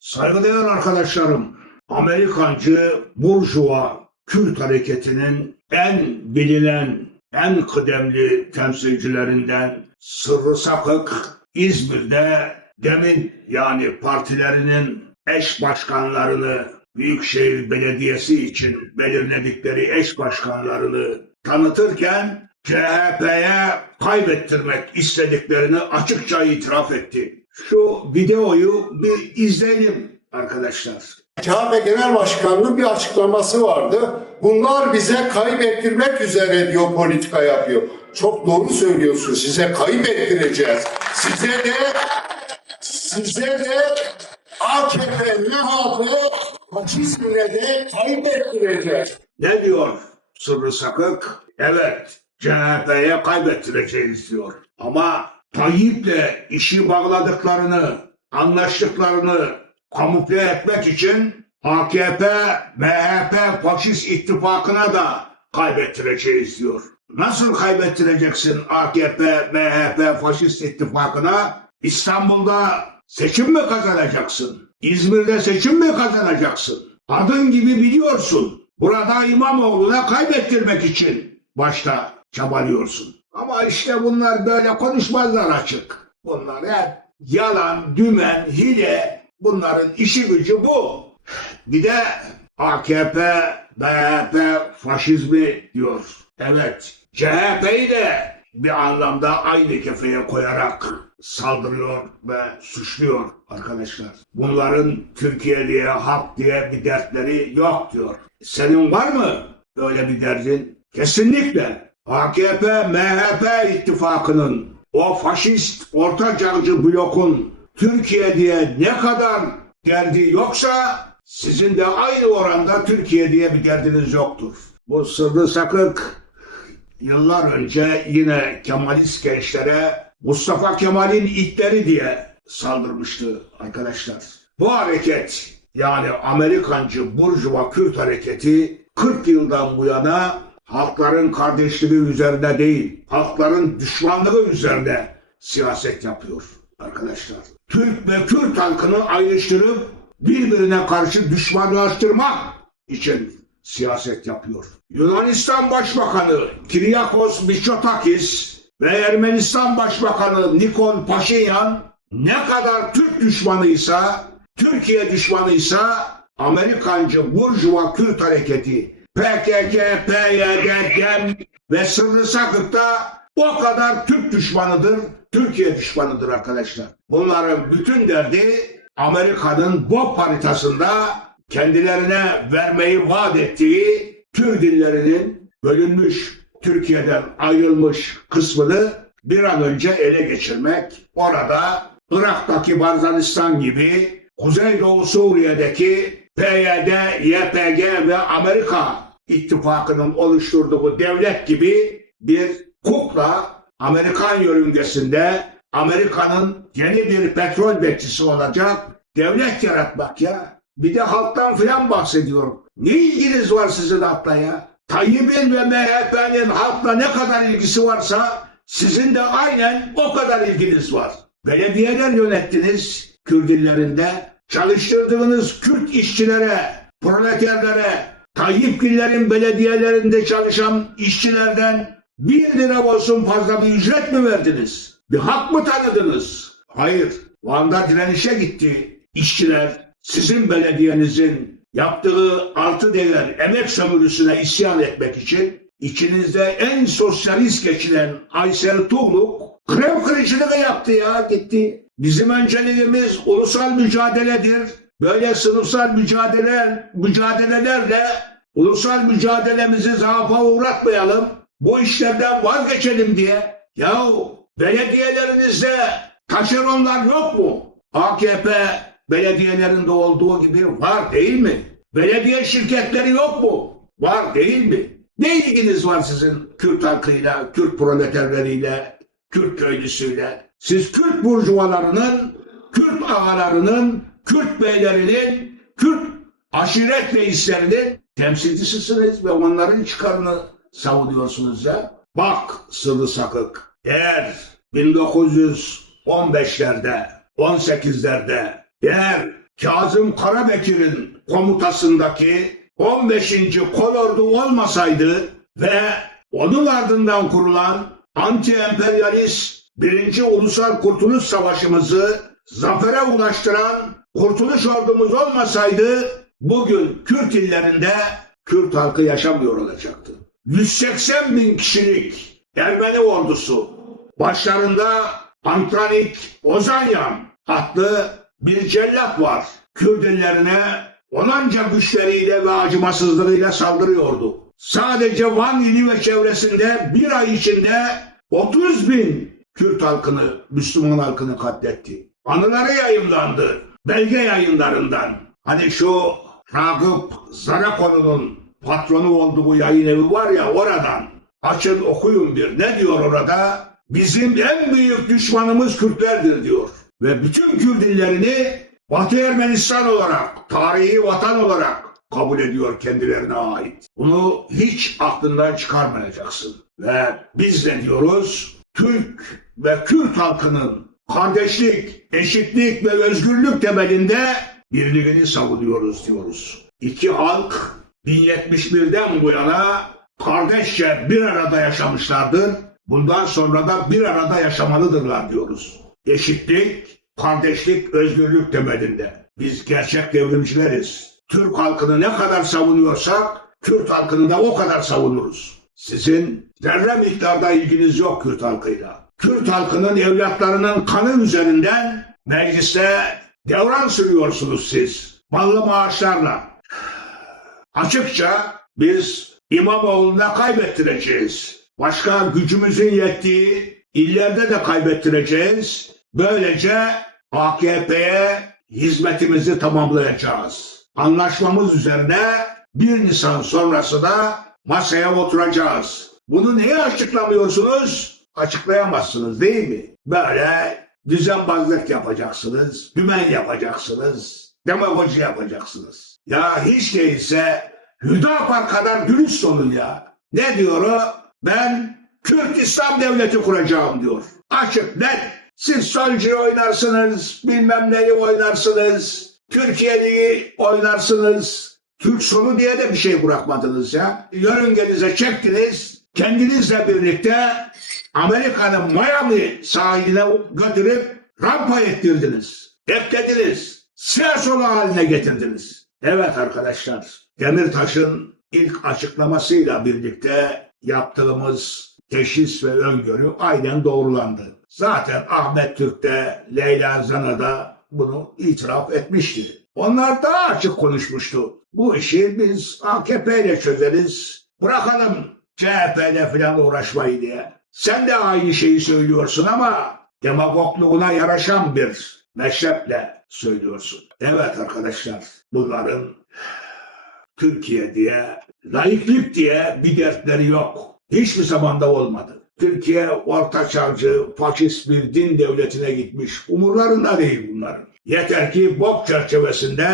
Saygıdeğer arkadaşlarım, Amerikancı Burjuva Kürt hareketinin en bilinen, en kıdemli temsilcilerinden Sırrı Sakık İzmir'de demin yani partilerinin eş başkanlarını Büyükşehir Belediyesi için belirledikleri eş başkanlarını tanıtırken CHP'ye kaybettirmek istediklerini açıkça itiraf etti. Şu videoyu bir izleyelim arkadaşlar. CHP Genel Başkanı'nın bir açıklaması vardı. Bunlar bize kaybettirmek üzere diyor politika yapıyor. Çok doğru söylüyorsun. Size kaybettireceğiz. Size de size de AKP, MHP faşizmine de kaybettireceğiz. Ne diyor Sırrı Sakık? Evet, CHP'ye kaybettireceğiz diyor. Ama Tayyip'le işi bağladıklarını, anlaştıklarını kamufle etmek için AKP, MHP faşist ittifakına da kaybettireceğiz diyor. Nasıl kaybettireceksin AKP, MHP faşist ittifakına? İstanbul'da seçim mi kazanacaksın? İzmir'de seçim mi kazanacaksın? Adın gibi biliyorsun. Burada İmamoğlu'na kaybettirmek için başta çabalıyorsun. Ama işte bunlar böyle konuşmazlar açık. Bunlar hep yalan, dümen, hile. Bunların işi gücü bu. Bir de AKP, MHP faşizmi diyor. Evet, CHP'yi de bir anlamda aynı kefeye koyarak saldırıyor ve suçluyor arkadaşlar. Bunların Türkiye diye, halk diye bir dertleri yok diyor. Senin var mı öyle bir derdin? Kesinlikle. AKP, MHP ittifakının o faşist ortacağcı blokun Türkiye diye ne kadar derdi yoksa sizin de aynı oranda Türkiye diye bir derdiniz yoktur. Bu sırrı sakık yıllar önce yine Kemalist gençlere Mustafa Kemal'in itleri diye saldırmıştı arkadaşlar. Bu hareket yani Amerikancı Burjuva Kürt hareketi 40 yıldan bu yana halkların kardeşliği üzerinde değil, halkların düşmanlığı üzerinde siyaset yapıyor arkadaşlar. Türk ve Kürt halkını ayrıştırıp birbirine karşı düşmanlaştırmak için siyaset yapıyor. Yunanistan Başbakanı Kyriakos Mitsotakis ve Ermenistan Başbakanı Nikol Paşinyan ne kadar Türk düşmanıysa, Türkiye düşmanıysa Amerikancı Burjuva Kürt hareketi PKK, PYD, ve Sırrı Sakık'ta o kadar Türk düşmanıdır, Türkiye düşmanıdır arkadaşlar. Bunların bütün derdi Amerika'nın BOP haritasında kendilerine vermeyi vaat ettiği Türk dillerinin bölünmüş, Türkiye'den ayrılmış kısmını bir an önce ele geçirmek. Orada Irak'taki Barzanistan gibi, Kuzeydoğu Suriye'deki PYD, YPG ve Amerika ittifakının oluşturduğu devlet gibi bir kukla Amerikan yörüngesinde Amerika'nın yeni bir petrol bekçisi olacak devlet yaratmak ya. Bir de halktan filan bahsediyor. Ne ilginiz var sizin halkla ya? Tayyip'in ve MHP'nin halkla ne kadar ilgisi varsa sizin de aynen o kadar ilginiz var. Belediyeler yönettiniz Kürt illerinde. Çalıştırdığınız Kürt işçilere, proleterlere, Tayyipgillerin belediyelerinde çalışan işçilerden bir lira olsun fazla bir ücret mi verdiniz? Bir hak mı tanıdınız? Hayır. Van'da direnişe gitti işçiler. Sizin belediyenizin yaptığı altı değer emek sömürüsüne isyan etmek için içinizde en sosyalist geçilen Aysel Tuğluk krem kırıcılığı yaptı ya gitti. Bizim önceliğimiz ulusal mücadeledir. Böyle sınıfsal mücadele, mücadelelerle ulusal mücadelemizi zaafa uğratmayalım. Bu işlerden vazgeçelim diye. Yahu belediyelerinizde taşeronlar yok mu? AKP belediyelerinde olduğu gibi var değil mi? Belediye şirketleri yok mu? Var değil mi? Ne ilginiz var sizin Kürt halkıyla, Kürt proleterleriyle, Kürt köylüsüyle? Siz Kürt burjuvalarının, Kürt ağalarının, Kürt beylerinin, Kürt aşiret reislerinin temsilcisisiniz ve onların çıkarını savunuyorsunuz ya. Bak Sırrı Sakık, eğer 1915'lerde, 18'lerde eğer Kazım Karabekir'in komutasındaki 15. Kolordu olmasaydı ve onun ardından kurulan anti-emperyalist 1. Ulusal Kurtuluş Savaşımızı zafere ulaştıran Kurtuluş Ordumuz olmasaydı bugün Kürt illerinde Kürt halkı yaşamıyor olacaktı. 180 bin kişilik Ermeni ordusu başlarında Antranik Ozanyan adlı bir cellat var. Kürt illerine onanca güçleriyle ve acımasızlığıyla saldırıyordu. Sadece Van ili ve çevresinde bir ay içinde 30 bin Kürt halkını, Müslüman halkını katletti. Anıları yayınlandı. Belge yayınlarından. Hani şu Ragıp Zarakonu'nun patronu olduğu yayın evi var ya oradan. Açın okuyun bir. Ne diyor orada? Bizim en büyük düşmanımız Kürtlerdir diyor. Ve bütün Kürt illerini Batı Ermenistan olarak, tarihi vatan olarak kabul ediyor kendilerine ait. Bunu hiç aklından çıkarmayacaksın. Ve biz de diyoruz Türk ve Kürt halkının kardeşlik, eşitlik ve özgürlük temelinde birliğini savunuyoruz diyoruz. İki halk 1071'den bu yana kardeşçe bir arada yaşamışlardır. Bundan sonra da bir arada yaşamalıdırlar diyoruz. Eşitlik, kardeşlik, özgürlük temelinde. Biz gerçek devrimcileriz. Türk halkını ne kadar savunuyorsak Kürt halkını da o kadar savunuruz. Sizin zerre miktarda ilginiz yok Kürt halkıyla. Kürt halkının evlatlarının kanı üzerinden mecliste devran sürüyorsunuz siz. Ballı maaşlarla. Açıkça biz İmamoğlu'na kaybettireceğiz. Başka gücümüzün yettiği illerde de kaybettireceğiz. Böylece AKP'ye hizmetimizi tamamlayacağız. Anlaşmamız üzerine 1 Nisan sonrası da masaya oturacağız. Bunu niye açıklamıyorsunuz? Açıklayamazsınız değil mi? Böyle düzenbazlık yapacaksınız, dümen yapacaksınız, demagoji yapacaksınız. Ya hiç değilse Hüdapar kadar dürüst olun ya. Ne diyor o? Ben Kürt İslam Devleti kuracağım diyor. Açık net. Siz solcuyu oynarsınız, bilmem neyi oynarsınız, Türkiye'yi oynarsınız. Türk sonu diye de bir şey bırakmadınız ya. Yörüngenize çektiniz, kendinizle birlikte Amerika'nın Miami sahiline götürüp rampa ettirdiniz. Eklediniz. Siyasolu haline getirdiniz. Evet arkadaşlar, Demirtaş'ın ilk açıklamasıyla birlikte yaptığımız teşhis ve öngörü aynen doğrulandı. Zaten Ahmet Türk de Leyla Zana da bunu itiraf etmişti. Onlar daha açık konuşmuştu. Bu işi biz AKP ile çözeriz. Bırakalım CHP ile falan uğraşmayı diye. Sen de aynı şeyi söylüyorsun ama demagogluğuna yaraşan bir meşreple söylüyorsun. Evet arkadaşlar bunların Türkiye diye, laiklik diye bir dertleri yok. Hiçbir zamanda olmadı. Türkiye orta çağcı, faşist bir din devletine gitmiş. Umurlarında değil bunların. Yeter ki BOP çerçevesinde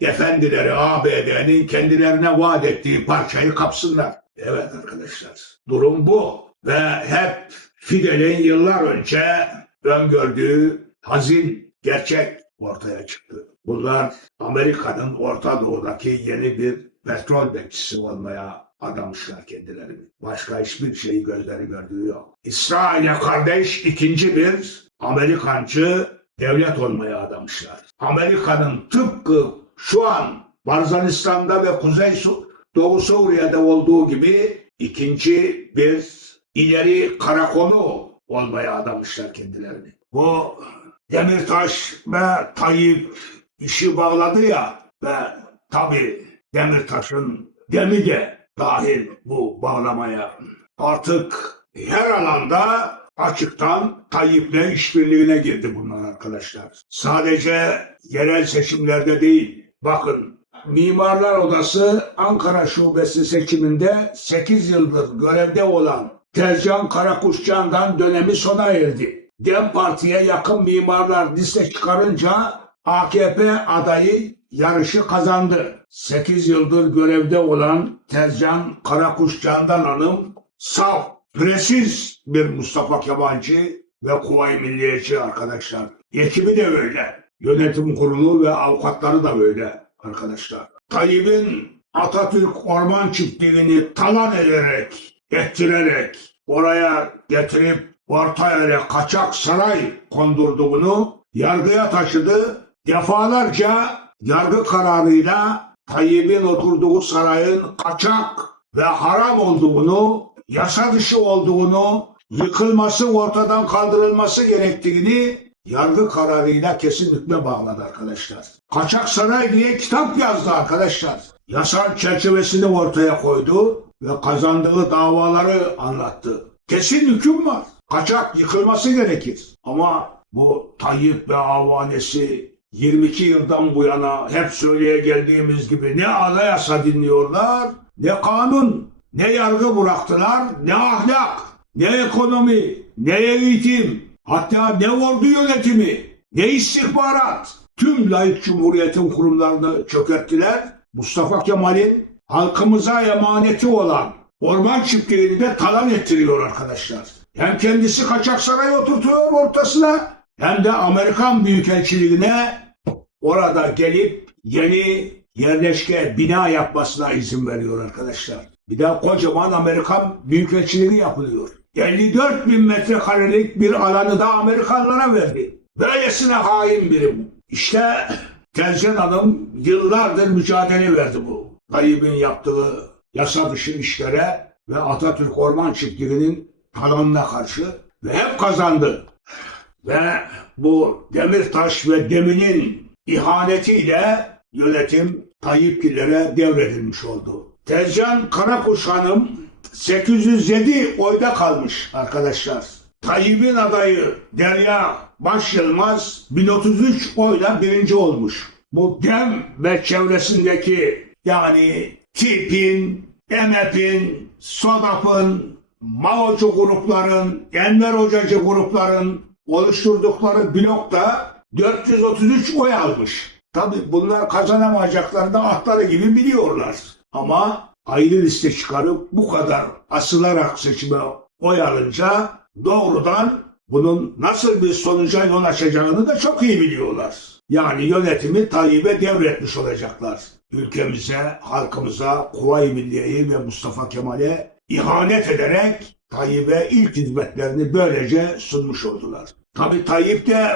efendileri ABD'nin kendilerine vaat ettiği parçayı kapsınlar. Evet arkadaşlar, durum bu. Ve hep Fidel'in yıllar önce öngördüğü hazin gerçek ortaya çıktı. Bunlar Amerika'nın Orta Doğu'daki yeni bir petrol bekçisi olmaya adamışlar kendilerini. Başka hiçbir şeyi gözleri gördüğü yok. İsrail'e kardeş ikinci bir Amerikancı devlet olmaya adamışlar. Amerika'nın tıpkı şu an Barzanistan'da ve Kuzey Su Doğu Suriye'de olduğu gibi ikinci bir ileri karakolu olmaya adamışlar kendilerini. Bu Demirtaş ve Tayyip işi bağladı ya ve tabii Demirtaş'ın gemi de dahil bu bağlamaya. Artık her alanda açıktan Tayyip'le işbirliğine girdi bunlar arkadaşlar. Sadece yerel seçimlerde değil. Bakın Mimarlar Odası Ankara Şubesi seçiminde 8 yıldır görevde olan Tezcan Karakuşcan'dan dönemi sona erdi. Dem Parti'ye yakın mimarlar liste çıkarınca AKP adayı yarışı kazandı. 8 yıldır görevde olan Tezcan Karakuşcan'dan Hanım saf, presiz bir Mustafa Kemalci ve Kuvayi Milliyetçi arkadaşlar. Ekibi de öyle. Yönetim kurulu ve avukatları da böyle arkadaşlar. Tayyip'in Atatürk Orman Çiftliği'ni talan ederek, ettirerek oraya getirip orta yere kaçak saray kondurduğunu yargıya taşıdı. Defalarca yargı kararıyla Tayyip'in oturduğu sarayın kaçak ve haram olduğunu, yasa dışı olduğunu, yıkılması, ortadan kaldırılması gerektiğini yargı kararıyla kesin hükme bağladı arkadaşlar. Kaçak saray diye kitap yazdı arkadaşlar. Yasal çerçevesini ortaya koydu ve kazandığı davaları anlattı. Kesin hüküm var. Kaçak yıkılması gerekir. Ama bu Tayyip ve avanesi 22 yıldan bu yana hep söyleye geldiğimiz gibi ne anayasa dinliyorlar, ne kanun, ne yargı bıraktılar, ne ahlak, ne ekonomi, ne eğitim, hatta ne ordu yönetimi, ne istihbarat. Tüm layık cumhuriyetin kurumlarını çökerttiler. Mustafa Kemal'in halkımıza emaneti olan orman çiftliğini de talan ettiriyor arkadaşlar. Hem kendisi kaçak saraya oturtuyor ortasına hem de Amerikan Büyükelçiliğine orada gelip yeni yerleşke bina yapmasına izin veriyor arkadaşlar. Bir daha kocaman Amerikan Büyükelçiliği yapılıyor. 54 bin metrekarelik bir alanı da Amerikanlara verdi. Böylesine hain birim. İşte Tezcan Hanım yıllardır mücadele verdi bu. Tayyip'in yaptığı yasa dışı işlere ve Atatürk Orman Çiftliği'nin talanına karşı ve hep kazandı. Ve bu Demirtaş ve Demir'in ihanetiyle yönetim Tayyipgillere devredilmiş oldu. Tezcan Karakuş Hanım 807 oyda kalmış arkadaşlar. Tayyip'in adayı Derya Baş Yılmaz 1033 oyla birinci olmuş. Bu DEM ve çevresindeki yani TİP'in, EMEP'in, SODAP'ın, Mao'cu grupların, Enver Hocacı grupların oluşturdukları blokta 433 oy almış. Tabi bunlar kazanamayacaklarını atları gibi biliyorlar. Ama ayrı liste çıkarıp bu kadar asılarak seçime oy alınca doğrudan bunun nasıl bir sonuca yol açacağını da çok iyi biliyorlar. Yani yönetimi Tayyip'e devretmiş olacaklar. Ülkemize, halkımıza, Kuvayi Milliye'yi ve Mustafa Kemal'e ihanet ederek Tayyip'e ilk hizmetlerini böylece sunmuş oldular. Tabi Tayyip de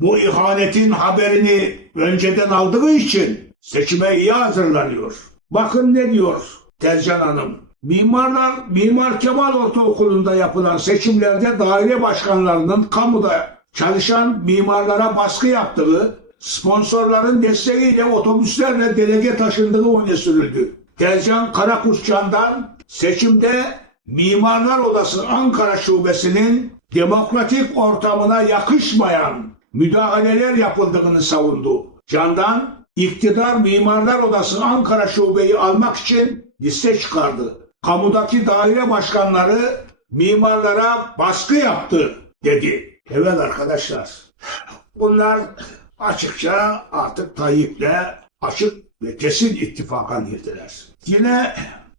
bu ihanetin haberini önceden aldığı için seçime iyi hazırlanıyor. Bakın ne diyor Tercan Hanım. Mimarlar, Mimar Kemal Ortaokulu'nda yapılan seçimlerde daire başkanlarının kamuda çalışan mimarlara baskı yaptığı, sponsorların desteğiyle otobüslerle delege taşındığı öne sürüldü. Tercan Karakuşcan'dan seçimde Mimarlar Odası Ankara Şubesi'nin demokratik ortamına yakışmayan müdahaleler yapıldığını savundu. Candan iktidar Mimarlar Odası Ankara Şubeyi almak için liste çıkardı. Kamudaki daire başkanları mimarlara baskı yaptı dedi. Evet arkadaşlar bunlar açıkça artık Tayyip'le açık ve kesin ittifaka girdiler. Yine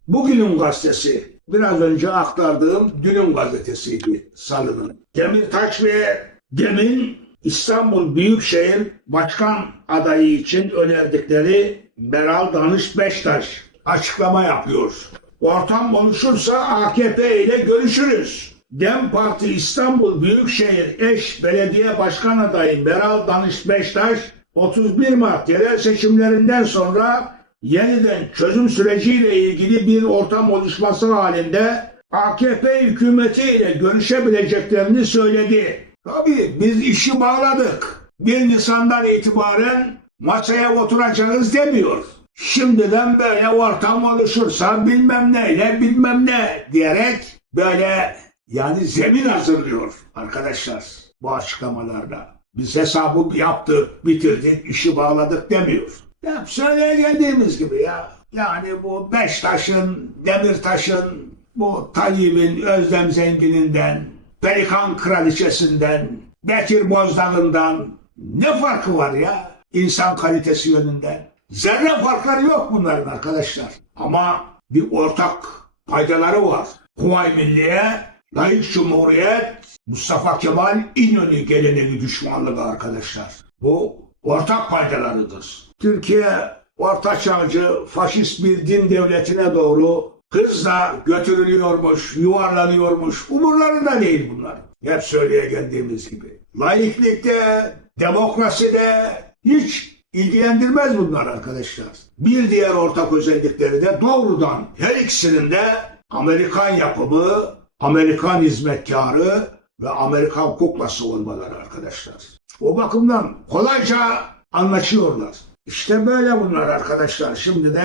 bugünün gazetesi biraz önce aktardığım dünün gazetesiydi salının. Demirtaş ve Demin İstanbul Büyükşehir Başkan adayı için önerdikleri Meral Danış Beştaş açıklama yapıyor. Ortam oluşursa AKP ile görüşürüz. Dem Parti İstanbul Büyükşehir eş belediye başkan adayı Meral Danış Beştaş 31 Mart yerel seçimlerinden sonra yeniden çözüm süreciyle ilgili bir ortam oluşması halinde AKP hükümetiyle görüşebileceklerini söyledi. Tabii biz işi bağladık. 1 Nisan'dan itibaren masaya oturacağız demiyor. Şimdiden böyle ortam oluşursa bilmem neyle bilmem ne diyerek böyle yani zemin hazırlıyor arkadaşlar bu açıklamalarda. Biz hesabı yaptık, bitirdik, işi bağladık demiyor. Hep söyleye geldiğimiz gibi ya. Yani bu Beştaş'ın, Demirtaş'ın, bu Tayyip'in, Özlem Zengin'inden, Pelikan Kraliçesinden, Bekir Bozdağ'ından ne farkı var ya insan kalitesi yönünden? Zerre farkları yok bunların arkadaşlar. Ama bir ortak faydaları var. Kuvayi Milliye, Layık Cumhuriyet, Mustafa Kemal İnönü geleneği düşmanlığı arkadaşlar. Bu ortak paydalarıdır. Türkiye orta çağcı faşist bir din devletine doğru hızla götürülüyormuş, yuvarlanıyormuş. Umurlarında değil bunlar. Hep söyleye geldiğimiz gibi. Laiklikte, demokraside hiç ilgilendirmez bunlar arkadaşlar. Bir diğer ortak özellikleri de doğrudan her ikisinin de Amerikan yapımı, Amerikan hizmetkarı ve Amerikan kuklası olmaları arkadaşlar. O bakımdan kolayca anlaşıyorlar. İşte böyle bunlar arkadaşlar. Şimdi de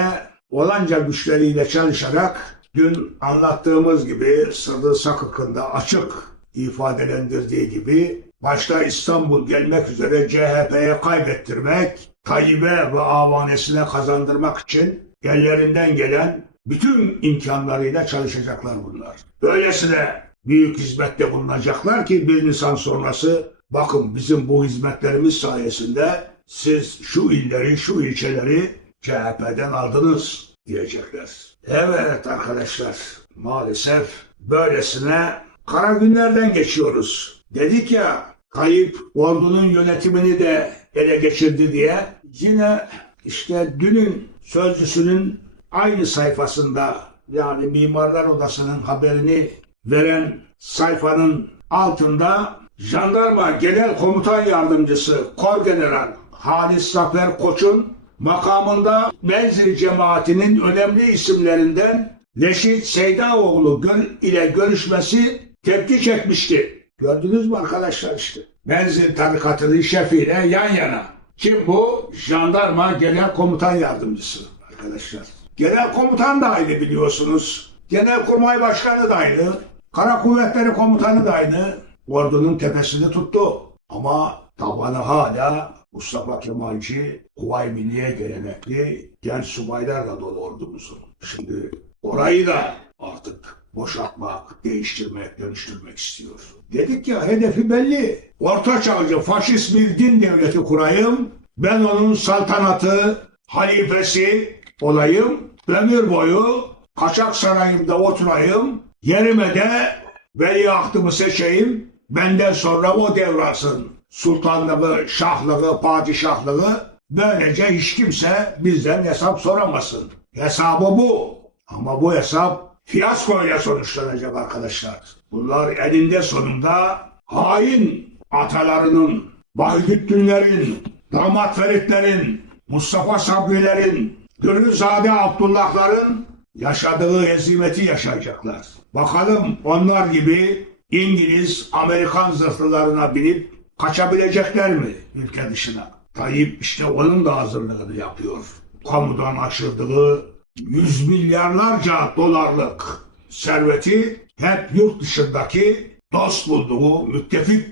olanca güçleriyle çalışarak dün anlattığımız gibi Sırrı Sakık'ın da açık ifadelendirdiği gibi başta İstanbul gelmek üzere CHP'ye kaybettirmek, Tayyip'e ve avanesine kazandırmak için ellerinden gelen bütün imkanlarıyla çalışacaklar bunlar. Böylesine büyük hizmette bulunacaklar ki bir Nisan sonrası bakın bizim bu hizmetlerimiz sayesinde siz şu illeri, şu ilçeleri CHP'den aldınız diyecekler. Evet arkadaşlar maalesef böylesine kara günlerden geçiyoruz. Dedik ya kayıp ordunun yönetimini de ele geçirdi diye yine işte dünün sözcüsünün aynı sayfasında yani Mimarlar Odası'nın haberini veren sayfanın altında Jandarma Genel Komutan Yardımcısı Kor General Halis Zafer Koç'un makamında Menzil cemaatinin önemli isimlerinden Leşit Seydaoğlu ile görüşmesi tepki çekmişti. Gördünüz mü arkadaşlar işte. Menzil tarikatının şefiyle yan yana. Kim bu? Jandarma Genel Komutan Yardımcısı arkadaşlar. Genel komutan da aynı biliyorsunuz. Genelkurmay Başkanı da aynı. Kara Kuvvetleri Komutanı da aynı. Ordunun tepesini tuttu. Ama tabanı hala Mustafa Kemalci, Kuvayi Milliye gelenekli genç subaylarla dolu ordumuzun. Şimdi orayı da artık boşaltmak, değiştirmek, dönüştürmek istiyor. Dedik ya hedefi belli. Orta çağcı faşist bir din devleti kurayım. Ben onun saltanatı, halifesi olayım. Ömür boyu kaçak sarayımda oturayım. Yerime de veliahtımı seçeyim. Benden sonra o devralsın. Sultanlığı, şahlığı, padişahlığı. Böylece hiç kimse bizden hesap soramasın. Hesabı bu. Ama bu hesap fiyaskoyla sonuçlanacak arkadaşlar. Bunlar elinde sonunda hain atalarının, Bahidüddinlerin, Damat Feritlerin, Mustafa Sabrilerin, Gönülzade Abdullahların yaşadığı hezimeti yaşayacaklar. Bakalım onlar gibi İngiliz, Amerikan zırhlılarına binip kaçabilecekler mi ülke dışına? Tayyip işte onun da hazırlığını yapıyor. Kamudan aşırdığı yüz milyarlarca dolarlık serveti hep yurt dışındaki dost bulduğu, müttefik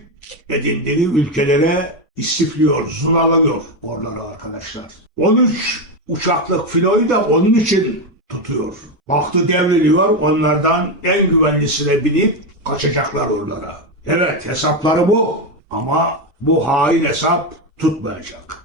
edindiği ülkelere istifliyor, zulalıyor oraları arkadaşlar. 13 uçaklık filoyu da onun için tutuyor. Baktı devriliyor, onlardan en güvenlisine binip kaçacaklar oralara. Evet hesapları bu ama bu hain hesap tutmayacak.